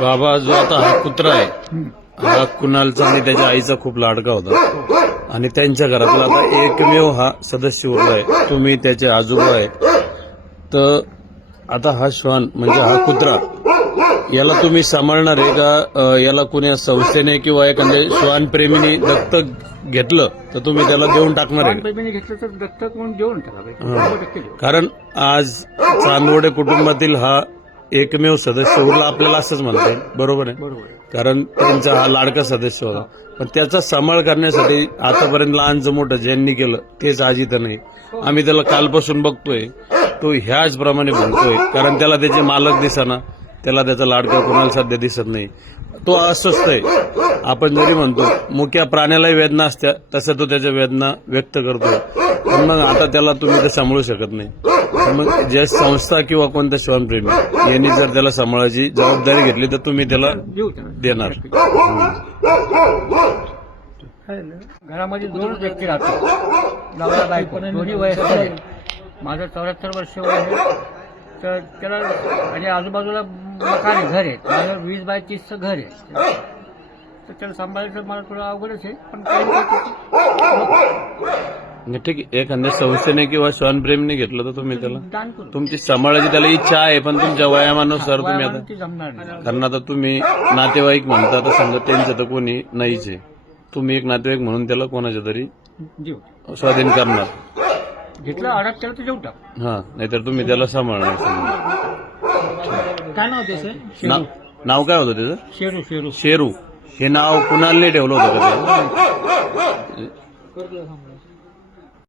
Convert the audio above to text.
बाबा जो आता हा कुत्रा आहे हा कुणालचा आणि त्याच्या आईचा खूप लाडका होता आणि त्यांच्या घरातला आता एकमेव हा सदस्य उरलाय, तुम्ही त्याचे आजोबा आहे. तर आता हा श्वान म्हणजे हा कुत्रा याला तुम्ही सांभाळणार आहे का? याला कुण्या संस्थेने किंवा एखाद्या श्वानप्रेमीने दत्तक घेतलं तर तुम्ही त्याला देऊन टाकणार आहे का? प्रेमीने घेतलं तर दत्तक म्हणून देऊन टाका. कारण आज चांदवडे कुटुंबातील हा एकमेव सदस्य उरला आपल्याला असंच म्हणता येईल. बरोबर आहे. बरोबर. कारण त्यांचा हा लाडका सदस्य होता, पण त्याचा सांभाळ करण्यासाठी आतापर्यंत लहानचं मोठं ज्यांनी केलं तेच आज इथं नाही. आम्ही त्याला कालपासून बघतोय, तो ह्याच प्रमाणे म्हणतोय. कारण त्याला त्याचे मालक दिसना, त्याला त्याचा लाडका कुणाला सध्या दिसत नाही. तो अस्वस्थ आहे. आपण जरी म्हणतो मुक्या प्राण्यालाही वेदना असत्या, तसं तो त्याच्या वेदना व्यक्त करतो. पण मग आता त्याला तुम्ही तर सांभाळू शकत नाही. मग ज्या संस्था किंवा कोणत्या श्वानप्रेमी यांनी जर त्याला सांभाळायची जबाबदारी घेतली तर तुम्ही त्याला देणार. घरामध्ये 2 व्यक्ती राहतात, नवरा बायको, दोन्ही वयस्कर आहेत. माझं 74 वर्ष वय आहे. तर त्याला आणि आजूबाजूला मकान आहे, घर आहे. माझं 20 बाय 30चं घर आहे. तर त्याला सांभाळायचं मला थोडं अवघडच आहे. पण ठीक आहे, एखाद्या संस्थेने किंवा श्वानप्रेमीने घेतलं तर तुम्ही त्याला दान करू. तुमची सांभाळायची त्याला इच्छा आहे, पण तुमच्या वयामानुसार तुम्ही आता ती जमणार नाही. कारण आता तुम्ही नातेवाईक म्हणता तर समजा त्यांचं तर कोणी नाहीच आहे. तुम्ही एक नातेवाईक म्हणून त्याला कोणाच्या तरी जीव स्वाधीन करणार. घेतलं अडत त्याला तर जेवू टाक. हा, नाहीतर तुम्ही त्याला सांभाळणार. काय नाव त्याचं? नाव काय होतं त्याचं? शेरू. शेरू शेरू. हे नाव कुणाला ठेवलं होतं का ते?